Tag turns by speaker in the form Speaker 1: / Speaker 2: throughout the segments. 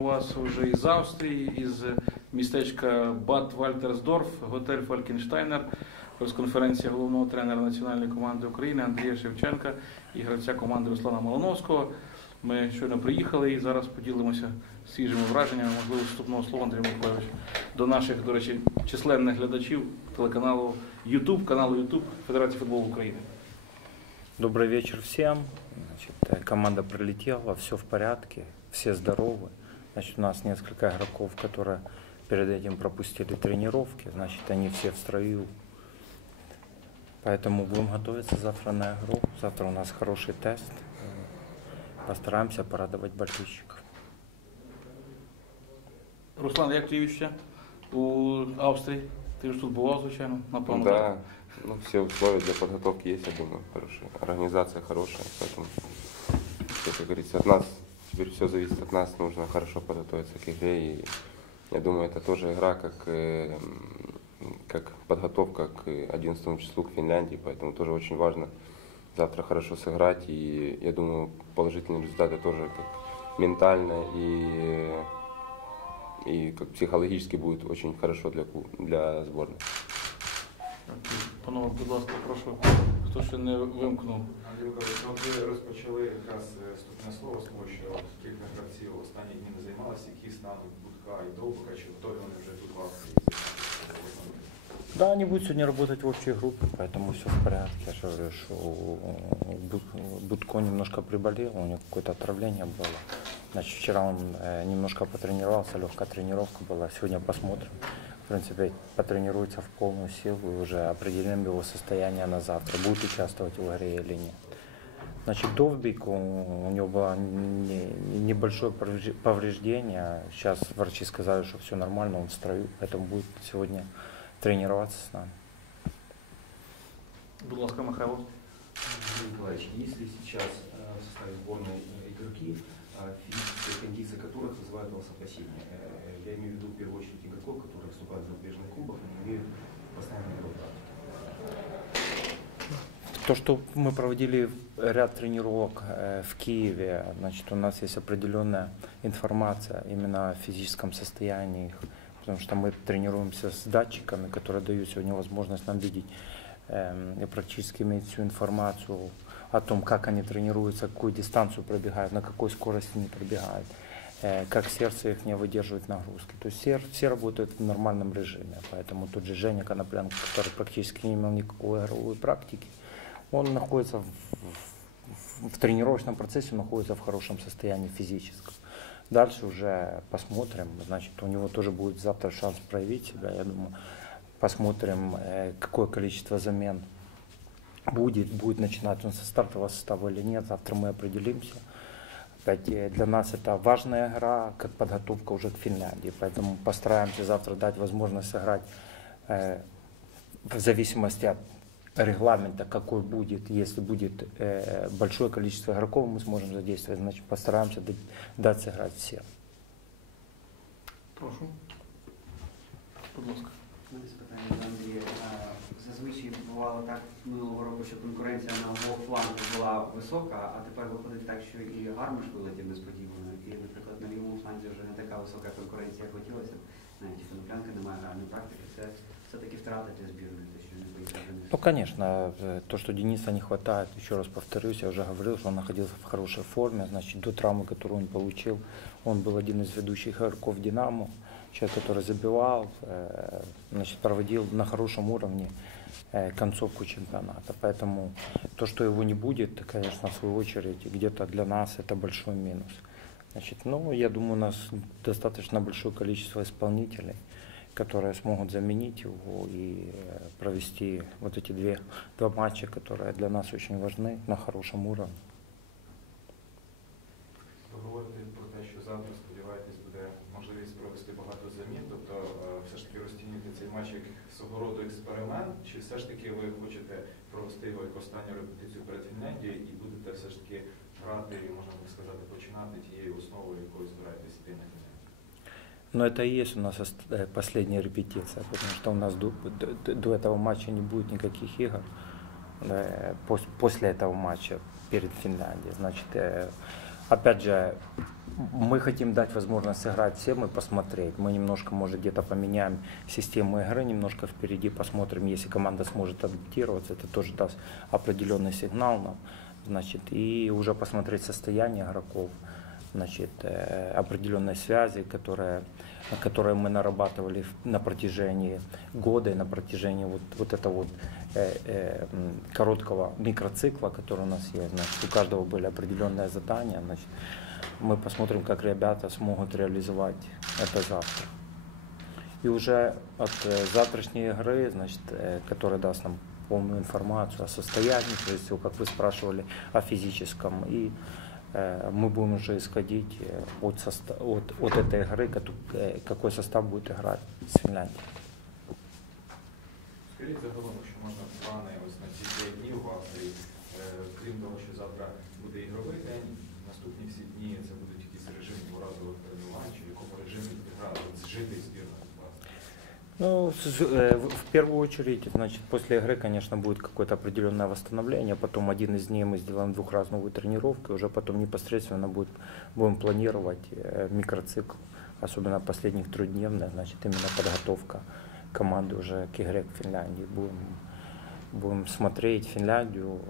Speaker 1: У вас вже із Австрії, із містечка Бад Вальтерсдорф, готель Фалькенштайнер, прес-конференція головного тренера національної команди України Андрія Шевченка і гравця команди Руслана Малиновського. Ми щойно приїхали і зараз поділимося свіжими враженнями, можливо, вступного слова Андрій Миколаївич, до наших, до речі, численних глядачів телеканалу YouTube, каналу YouTube Федерації футболу України.
Speaker 2: Добрый вечер всем. Значит, э, команда прилетела, все в порядке, все здоровы. Значит, у нас несколько игроков, которые перед этим пропустили тренировки, значит, они все в строю. Поэтому будем готовиться завтра на игру. Завтра у нас хороший тест. Э, Постараемся порадовать болельщиков.
Speaker 1: Руслан, як твої відчуття у Австрії? Ти ж тут бував, звичайно, напевно.
Speaker 3: Да, ну, все условия для подготовки есть, я думаю, хорошие. Организация хорошая, поэтому, все, как говорится, от нас, теперь все зависит от нас, нужно хорошо подготовиться к игре. И я думаю, это тоже игра, как, э, м, как подготовка к 11 числу, к Финляндии, поэтому тоже очень важно завтра хорошо сыграть. И я думаю, положительные результаты тоже как ментально и, э, и как психологически будет очень хорошо для, клуб- для сборной.
Speaker 1: Окей. Панове, будь ласка, прошу, хто ще не вимкнув.
Speaker 4: Андрій Миколаївич, ну, ви розпочали якраз е, вступне слово з того, що от кілька гравців останні дні не займалися, які стан Будка і Довбика, чи готові вони вже тут в Австрії?
Speaker 2: Да, они будут сегодня работать в общей группе, поэтому все в порядке. Я же говорю, что Буд- Будко немножко приболел, у него какое-то отравление было. Значит, вчера он э, немножко потренировался, легкая тренировка была. Сегодня посмотрим. В принципе, потренируется в полную силу и уже определим его состояние на завтра, будет участвовать в игре или нет. Значит, Довбик, у, у него было не- небольшое повреж- повреждение. Сейчас врачи сказали, что все нормально, он в строю, поэтому будет сегодня тренироваться с нами.
Speaker 1: Будь ласка, Михайло.
Speaker 5: Андрей Николаевич, если сейчас э, в составе сборной игроки, физические кондиции которых вызывают у опасения, Э, я имею в виду в первую очередь игроков, которые вступают в зарубежный клубах и имеют в практике.
Speaker 2: То, что мы проводили ряд тренировок э, в Киеве, значит, у нас есть определенная информация именно о физическом состоянии их, потому что мы тренируемся с датчиками, которые дают сегодня возможность нам видеть эм, и практически иметь всю информацию о том, как они тренируются, какую дистанцию пробегают, на какой скорости они пробегают, э, как сердце их не выдерживает нагрузки. То есть все, все работают в нормальном режиме, поэтому тот же Женя Коноплянка, который практически не имел никакой игровой практики, он находится в, в- в тренировочном процессе, находится в хорошем состоянии физическом. Дальше уже посмотрим, значит, у него тоже будет завтра шанс проявить себя, я думаю. Посмотрим, э, какое количество замен будет, будет начинать он со стартового состава или нет, завтра мы определимся. Опять э, для нас это важная игра, как подготовка уже к Финляндии, поэтому постараемся завтра дать возможность сыграть э, в зависимости от регламента, какой будет, если будет э, большое количество игроков, мы сможем задействовать, значит постараемся дать, дать сыграть всем.
Speaker 1: Прошу. Будь ласка.
Speaker 6: У мене запитання до Андрія. Е, Зазвичай бувало так минулого року, що конкуренція на обох флангах була висока, а тепер виходить так, що і Гармаш вилетів несподівано. І, наприклад, на лівому фланзі вже не така висока конкуренція, як хотілося. б. Навіть і Коноплянка немає гарної практики. Це все-таки втрата для збірної, те, що не поїхав Денис.
Speaker 2: Ну, конечно, э, то, что Дениса не хватает, еще раз повторюсь, я уже говорил, что он находился в хорошей форме, значит, до травмы, которую он получил, он был один из ведущих игроков «Динамо», человек, который забивал, э, значит, проводил на хорошем уровне э, концовку чемпионата. Поэтому то, что его не будет, конечно, в свою очередь, где-то для нас это большой минус. Значит, ну, я думаю, у нас достаточно большое количество исполнителей, которые смогут заменить его и э, провести вот эти две, два матча, которые для нас очень важны на хорошем уровне.
Speaker 4: матч як свого роду експеримент, чи все ж таки ви хочете провести його як останню репетицію перед Фінляндією і будете все ж таки грати, можна так сказати, починати тією основою, якою збираєтесь іти на Фінляндію?
Speaker 2: Но это и есть у нас ост- э, последняя репетиция, потому что у нас до, до- до этого матча не будет никаких игр. Э, пос- После этого матча перед Финляндией. Значит, э, Опять же, мы хотим дать возможность сыграть всем и посмотреть. Мы немножко, может, где-то поменяем систему игры, немножко впереди посмотрим. Если команда сможет адаптироваться, это тоже даст определенный сигнал нам. Значит, и уже посмотреть состояние игроков, значит, э, определенные связи, которые, которые мы нарабатывали на протяжении года на протяжении вот, вот этого вот э, э, короткого микроцикла, который у нас есть. Значит, у каждого были определенные задания. Значит, мы посмотрим, как ребята смогут реализовать это завтра. И уже от завтрашней игры, значит, которая даст нам полную информацию о состоянии, то есть, как вы спрашивали, о физическом, и мы будем уже исходить э, от, соста- от, от этой игры, кото- э, какой состав будет играть с Финляндией.
Speaker 4: Скажіть загалом, що можна плани ось на ці п'ять днів в Австрії, Е, крім того, що завтра буде ігровий день, наступні всі дні це будуть якісь режим разових тренувань, чи в якому режимі гра от зжити збірна власне.
Speaker 2: Ну, э, в в первую очередь, значит, после игры, конечно, будет какое-то определенное восстановление. Потом один из дней мы сделаем двухразовую тренировку. Уже потом непосредственно будет, будем планировать э, микроцикл, особенно последних трехдневных, значит, именно подготовка команды уже к игре к Финляндии. Будем, будем смотреть Финляндию,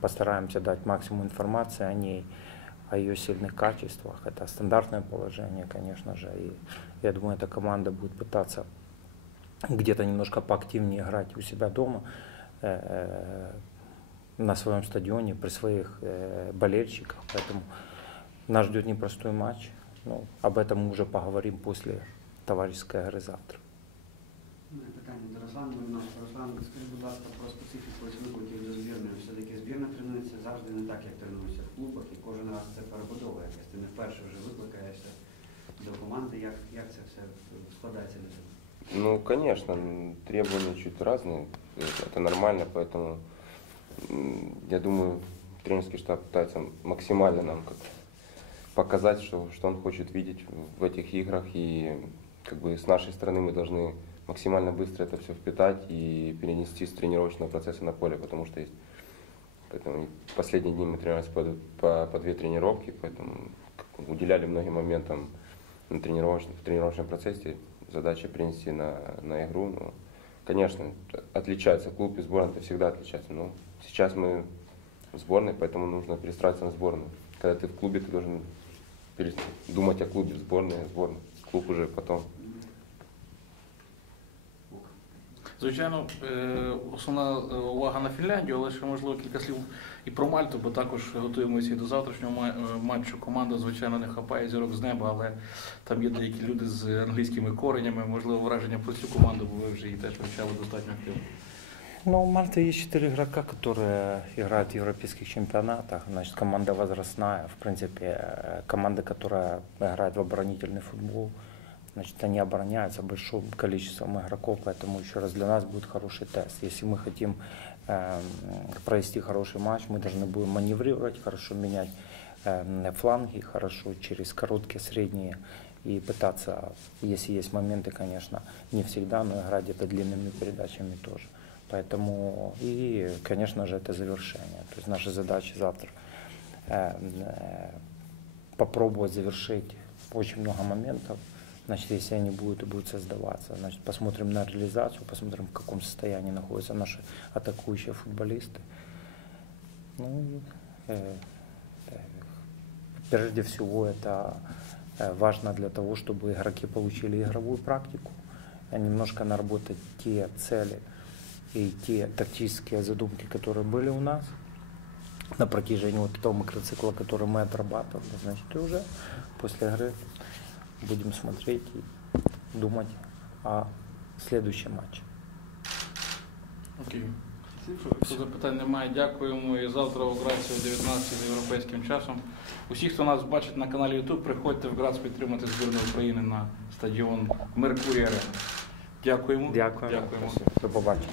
Speaker 2: постараемся дать максимум информации о ней, о ее сильных качествах. Это стандартное положение, конечно же, и я думаю, эта команда будет пытаться где-то немножко поактивнее играть у себя дома, э, э, на своем стадионе, при своих э, болельщиках. Поэтому нас ждет непростой матч. Ну, об этом мы уже поговорим после товарищеской игры завтра.
Speaker 6: У мене питання до Руслана відносно. Руслан, скажіть, будь ласка, про специфіку ось викликів до збірної. Все-таки збірна тренується завжди не так, як тренуються в клубах, і кожен раз це перебудова якась. Ти не вперше вже викликаєшся до команди. Як, як це все складається для тебе?
Speaker 3: Ну, конечно, м, требования чуть разные, это это нормально, поэтому м, я думаю, тренерский штаб пытается максимально нам как показать, что, что он хочет видеть в этих играх, и как бы с нашей стороны мы должны максимально быстро это все впитать и перенести с тренировочного процесса на поле, потому что есть Поэтому последние дни мы тренировались по, по, по две тренировки, поэтому уделяли многим моментам на тренировочном, в тренировочном процессе. Задача принести на, на игру. Ну, конечно, отличается клуб и сборная, это всегда отличается. Но сейчас мы в сборной, поэтому нужно перестраиваться на сборную. Когда ты в клубе, ты должен думать о клубе, сборная, сборная. Клуб уже потом.
Speaker 1: Звичайно, е, основна е, увага на Фінляндію, але ще можливо кілька слів і про Мальту, бо також готуємося і до завтрашнього ма- е, матчу. Команда, звичайно, не хапає зірок з неба, але там є деякі люди з англійськими коренями. Можливо, враження про цю команду, бо ви вже її теж вивчали достатньо активно.
Speaker 2: Ну, у Мальты есть четыре игрока, которые играют в европейских чемпионатах. Значит, команда возрастная, в принципе, э, команда, которая играет в оборонительный футбол. Значит, они обороняются большим количеством игроков, поэтому еще раз для нас будет хороший тест. Если мы хотим эм, провести хороший матч, мы должны будем маневрировать, хорошо менять эм, фланги, хорошо через короткие, средние и пытаться, если есть моменты, конечно, не всегда, но играть где-то длинными передачами тоже. Поэтому и, конечно же, это завершение. То есть наша задача завтра э, э, попробовать завершить очень много моментов. Значит, если они будут и будут создаваться, значит, посмотрим на реализацию, посмотрим, в каком состоянии находятся наши атакующие футболисты. Ну, э, э, прежде всего, это э, важно для того, чтобы игроки получили игровую практику, а немножко наработать те цели и те тактические задумки, которые были у нас на протяжении вот этого микроцикла, который мы отрабатывали. Значит, и уже после игры будем смотреть и думать о следующем матче.
Speaker 1: Окей. Якщо запитань немає, дякуємо. І завтра у Граці о 19 за європейським часом. Усі, хто нас бачить на каналі YouTube, приходьте в Грац підтримати збірну України на стадіон Меркурій Арена. Дякуємо.
Speaker 2: Дякую.
Speaker 1: Дякуємо.
Speaker 2: До побачення.